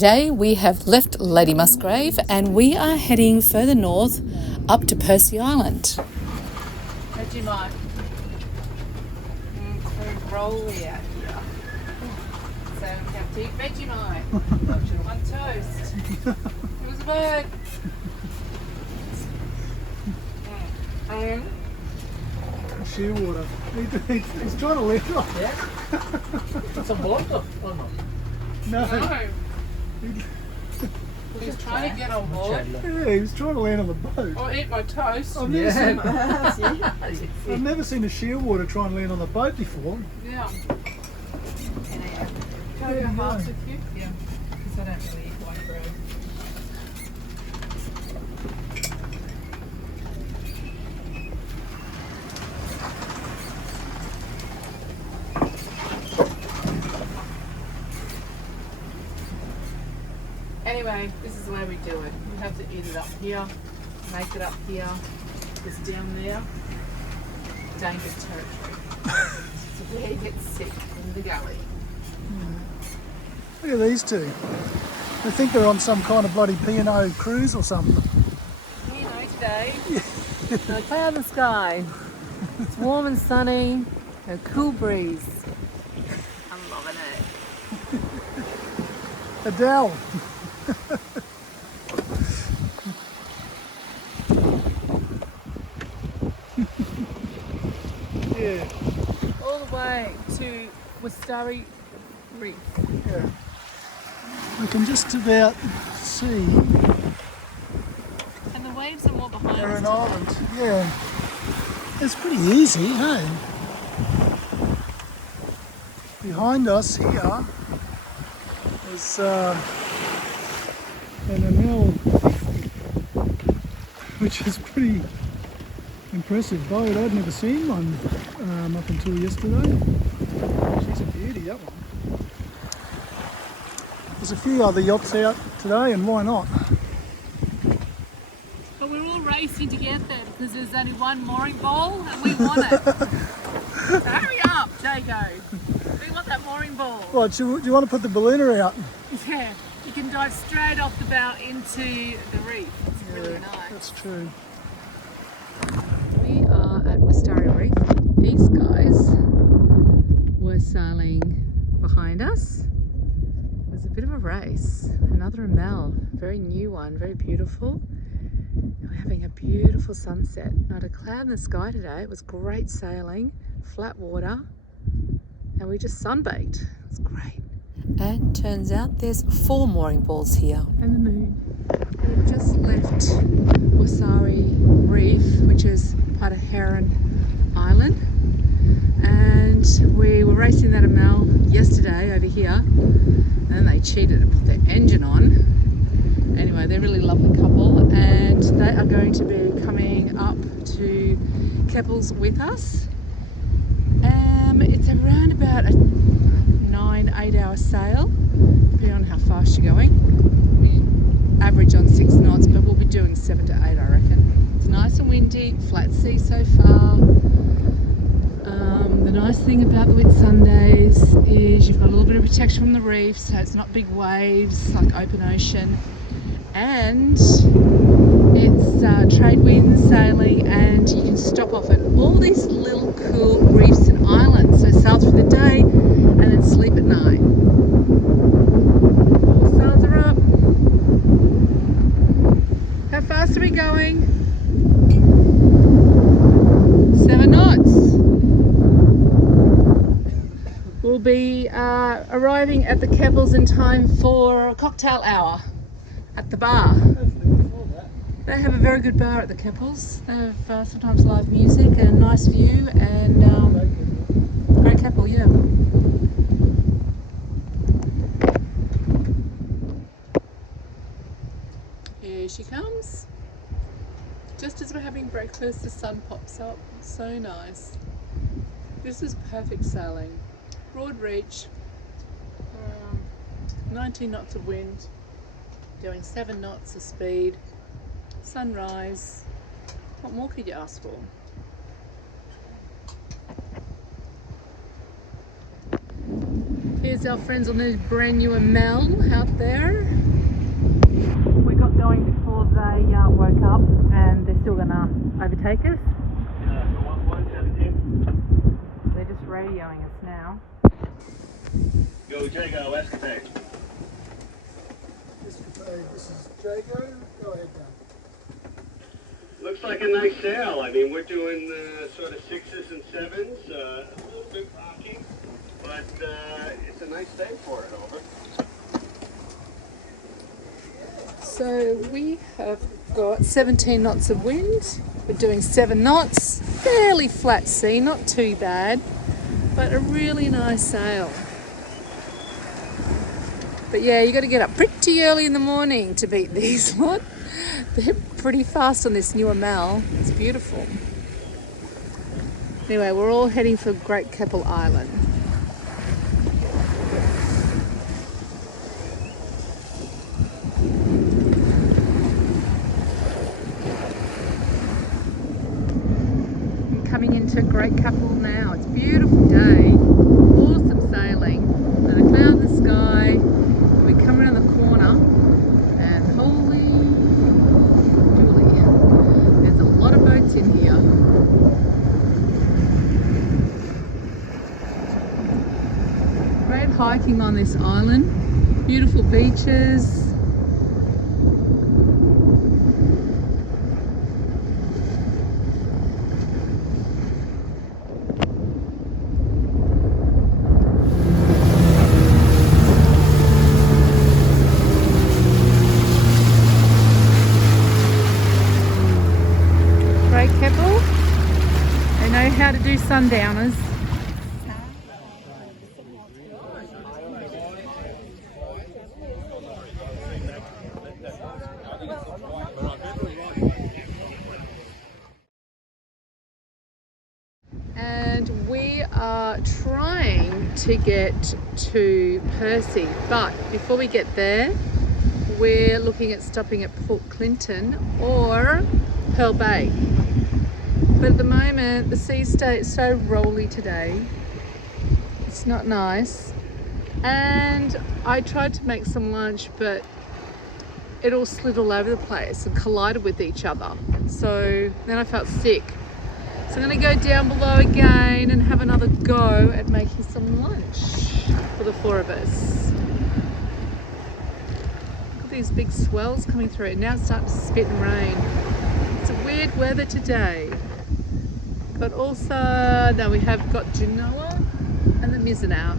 Today we have left Lady Musgrave and we are heading further north up to Percy Island. Vegemite. Rolly out here. So we have to eat Vegemite. One toast. It was a bird. Shearwater. He's trying to lift off. Yeah. It's a water or not? No. He's trying to get on board. Yeah, he was trying to land on the boat. Or eat my toast. I've never seen a shearwater try and land on the boat before. Yeah. Can I have halves with you? Yeah. Because I don't really eat white bread. Anyway, this is the way we do it. You have to eat it up here, make it up here, this down there. Dangerous territory. So where you get sick in the gully. Look at these two. They think they're on some kind of bloody P&O cruise or something. You know, today, no cloud in the sky. It's warm and sunny, a cool breeze. I'm loving it. Adele. Yeah. All the way to Whitsunday Reef. Yeah. We can just about see. And the waves are more behind They're us. an island. Yeah. It's pretty easy, hey? Behind us here is an Amel, which is pretty impressive boat. I'd never seen one up until yesterday. She's a beauty, that one. There's a few other yachts out today, and why not? But we're all racing to get there because there's only one mooring ball and we want it. So hurry up, Jaygo. We want that mooring ball. What, do you want to put the ballooner out? Yeah, you can dive straight off the bow into the reef. It's really nice. That's true. We are at Whitsunday Reef. These guys were sailing behind us. It was a bit of a race. Another Amel, very new one, very beautiful. We're having a beautiful sunset. Not a cloud in the sky today. It was great sailing, flat water, and we just sunbaked. It's great. And turns out there's 4 mooring balls here. And the moon. We've just left Wasi Reef, which is part of Heron Island. And we were racing that Amel yesterday over here. And then they cheated and put their engine on. Anyway, they're a really lovely couple. And they are going to be coming up to Keppel's with us. It's around about a 9-8 hour sail, depending on how fast you're going. We average on 6 knots, but we'll be doing 7 to 8, I reckon. It's nice and windy, flat sea so far. The nice thing about the Whitsundays is you've got a little bit of protection from the reef, so it's not big waves like open ocean. And it's trade winds sailing, and you can stop off at all these little cool reefs and islands. So sail through the day and then sleep at night. All sails are up. How fast are we going? 7 knots. We'll be arriving at the Keppels in time for a cocktail hour at the bar. They have a very good bar at the Keppels. They have sometimes live music and a nice view, and great Keppel, yeah. Here she comes. Just as we're having breakfast, the sun pops up. So nice. This is perfect sailing. Broad reach, 19 knots of wind, going 7 knots of speed. Sunrise. What more could you ask for? Here's our friends on the brand new Amel out there. going before they woke up, and they're still gonna overtake us. They're just radioing us now. Go Jaygo, escapade. This is Jaygo. Go ahead, Dan. Looks like a nice sail. I mean, we're doing sort of 6s and 7s, a little bit rocking, but it's a nice day for it, over. So we have got 17 knots of wind. We're doing 7 knots, fairly flat sea, not too bad, but a really nice sail. But yeah, you got to get up pretty early in the morning to beat these lot. They're pretty fast on this new Amel. It's beautiful. Anyway, we're all heading for Great Kepel Island. I'm coming into Great Keppel now. It's a beautiful day. Awesome sailing. And a cloud in the sky. We come around the corner and holy Julia, there's a lot of boats in here. Great hiking on this island, beautiful beaches. Keppel. They know how to do sundowners. And we are trying to get to Percy, but before we get there, we're looking at stopping at Port Clinton or Pearl Bay. But at the moment, the sea stays so rolly today. It's not nice. And I tried to make some lunch, but it all slid all over the place and collided with each other. So then I felt sick. So I'm gonna go down below again and have another go at making some lunch for the 4 of us. Look at these big swells coming through. Now it's starting to spit and rain. It's a weird weather today. But also, now we have got Genoa and the mizzen out.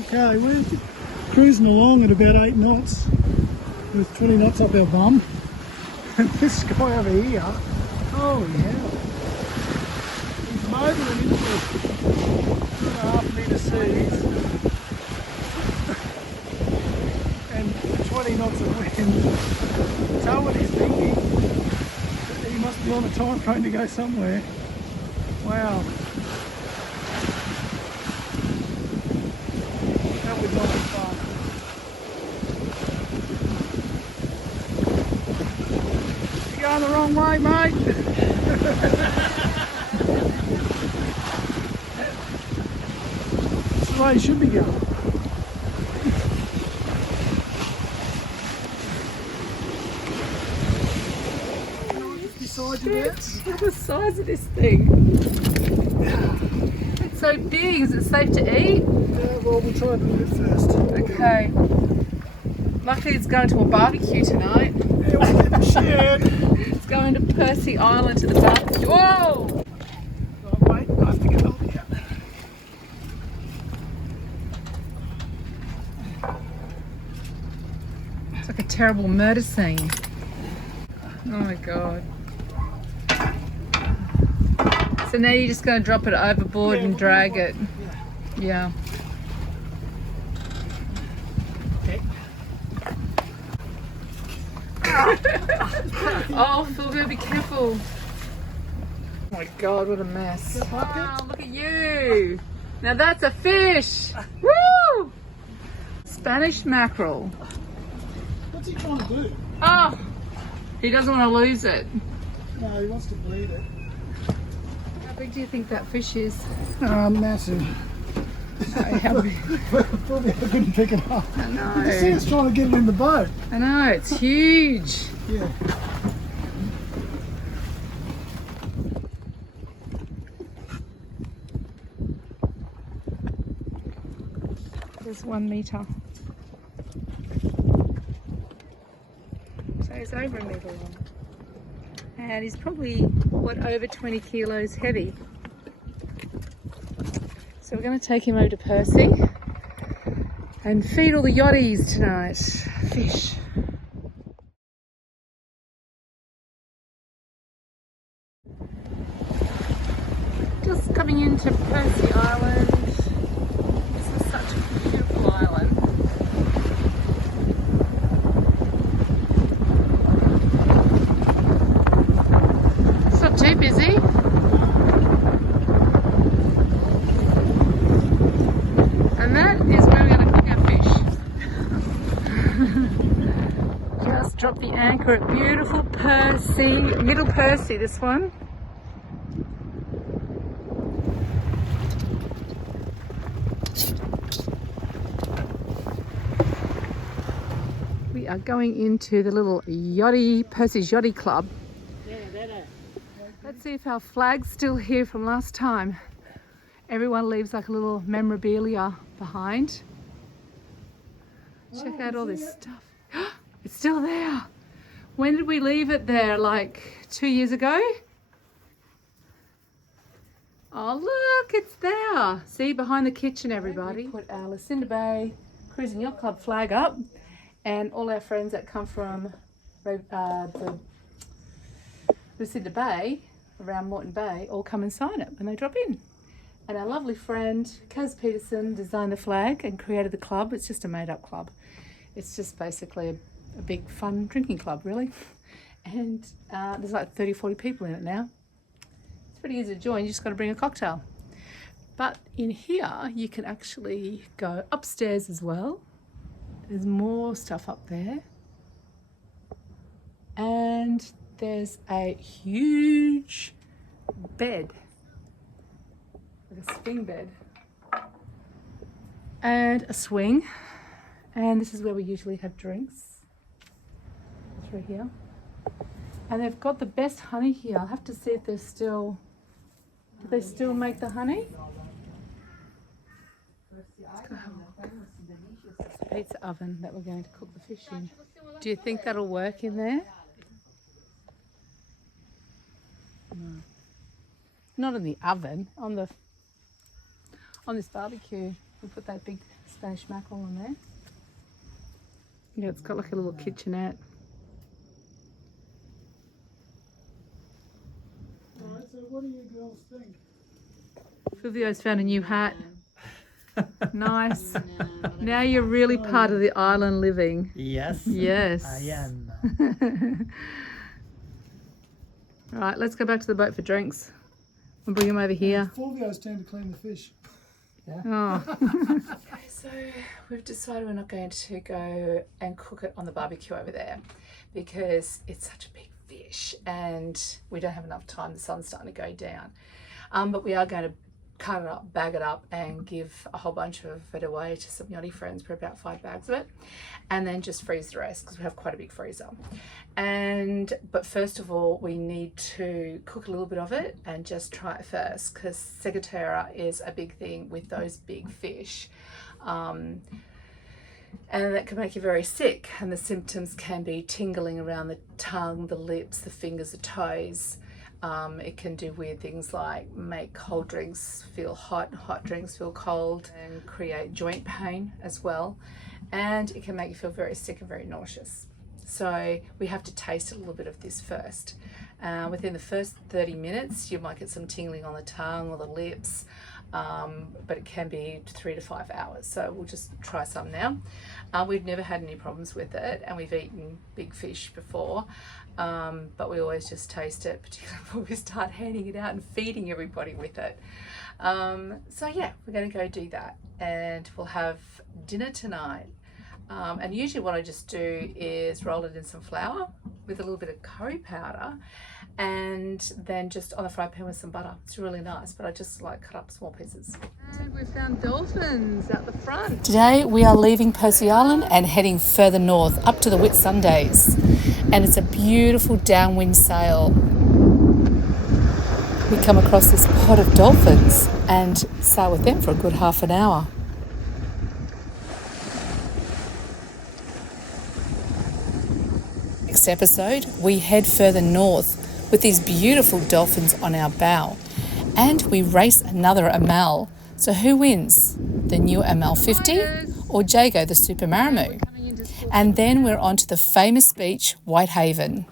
Okay, we're cruising along at about 8 knots with 20 knots up our bum. And this guy over here, holy hell, he's motoring into 2.5 metre seas and 20 knots of wind. So what he's thinking, he must be on a time frame to go somewhere. Wow. That would not be fun. You're going the wrong way, mate. This is the way you should be going. Beside you there. Look at the size of this thing. It's so big. Is it safe to eat? Well, we'll try and do it first. Okay. Luckily it's going to a barbecue tonight. Yeah, we'll get the shed. It's going to Percy Island to the barbecue. Whoa! Oh, wait, I have to get up here. It's like a terrible murder scene. Oh my god. So now you're just going to drop it overboard and drag it. Yeah. Oh, Fulvio, be careful. Oh my god, what a mess. Wow, look at you. Now that's a fish. Woo! Spanish mackerel. What's he trying to do? Oh, he doesn't want to lose it. No, he wants to bleed it. How big do you think that fish is? Massive. How big? Probably I couldn't pick it up. I know. You see us trying to get it in the boat. I know, it's huge. Yeah. There's 1 metre. So he's over a metre long. And he's probably, what, over 20 kilos heavy. So we're going to take him over to Percy and feed all the yachties tonight. Fish. Just coming into Percy Island. This is such a beautiful island. It's not too busy. And that is where we're going to cook our fish. Just drop the anchor at beautiful Percy, Middle Percy, this one. We are going into the little yachty, Percy's Yachty Club. Let's see if our flag's still here from last time. Everyone leaves like a little memorabilia behind. Check out all this stuff. It's still there. When did we leave it there? Like 2 years ago? Oh look, it's there. See, behind the kitchen, everybody. We put our Lucinda Bay Cruising Yacht Club flag up, and all our friends that come from the Lucinda Bay, around Moreton Bay, all come and sign it when they drop in. And our lovely friend Kaz Peterson designed the flag and created the club. It's just a made-up club. It's just basically a big fun drinking club, really. And there's like 30-40 people in it now. It's pretty easy to join. You just got to bring a cocktail. But in here you can actually go upstairs as well. There's more stuff up there. And there's a huge bed, like a swing bed, and a swing. And this is where we usually have drinks, through here. And they've got the best honey here. I'll have to see if they're still, do they still make the honey? Let's go have a look. It's a pizza oven that we're going to cook the fish in. Do you think that'll work in there? No. Not in the oven, on this barbecue. We put that big Spanish mackerel in there. Yeah, it's got like a little kitchenette. Alright, so what do you girls think? Fulvio's found a new hat. Nice. Now you're really part of the island living. Yes. Yes. I am. Right, let's go back to the boat for drinks. We'll bring them over here. Fulvio's turn to clean the fish. Oh. Okay, so we've decided we're not going to go and cook it on the barbecue over there because it's such a big fish and we don't have enough time. The sun's starting to go down. But we are going to cut it up, bag it up, and give a whole bunch of it away to some yachty friends for about 5 bags of it, and then just freeze the rest because we have quite a big freezer. But first of all, we need to cook a little bit of it and just try it first because Ciguatera is a big thing with those big fish. And that can make you very sick, and the symptoms can be tingling around the tongue, the lips, the fingers, the toes. It can do weird things like make cold drinks feel hot, hot drinks feel cold, and create joint pain as well. And it can make you feel very sick and very nauseous. So we have to taste a little bit of this first. Within the first 30 minutes, you might get some tingling on the tongue or the lips, but it can be 3 to 5 hours. So we'll just try some now. We've never had any problems with it, and we've eaten big fish before, but we always just taste it, particularly when we start handing it out and feeding everybody with it. So yeah, we're going to go do that, and we'll have dinner tonight. And usually what I just do is roll it in some flour with a little bit of curry powder and then just on the fry pan with some butter. It's really nice, but I just like cut up small pieces. And we found dolphins at the front. Today we are leaving Percy Island and heading further north up to the Whitsundays, and it's a beautiful downwind sail. We come across this pod of dolphins and sail with them for a good half an hour. Next episode, we head further north with these beautiful dolphins on our bow, and we race another Amel. So who wins? The new Amel 50 or Jaygo the Super Maramu? And then we're on to the famous beach, Whitehaven.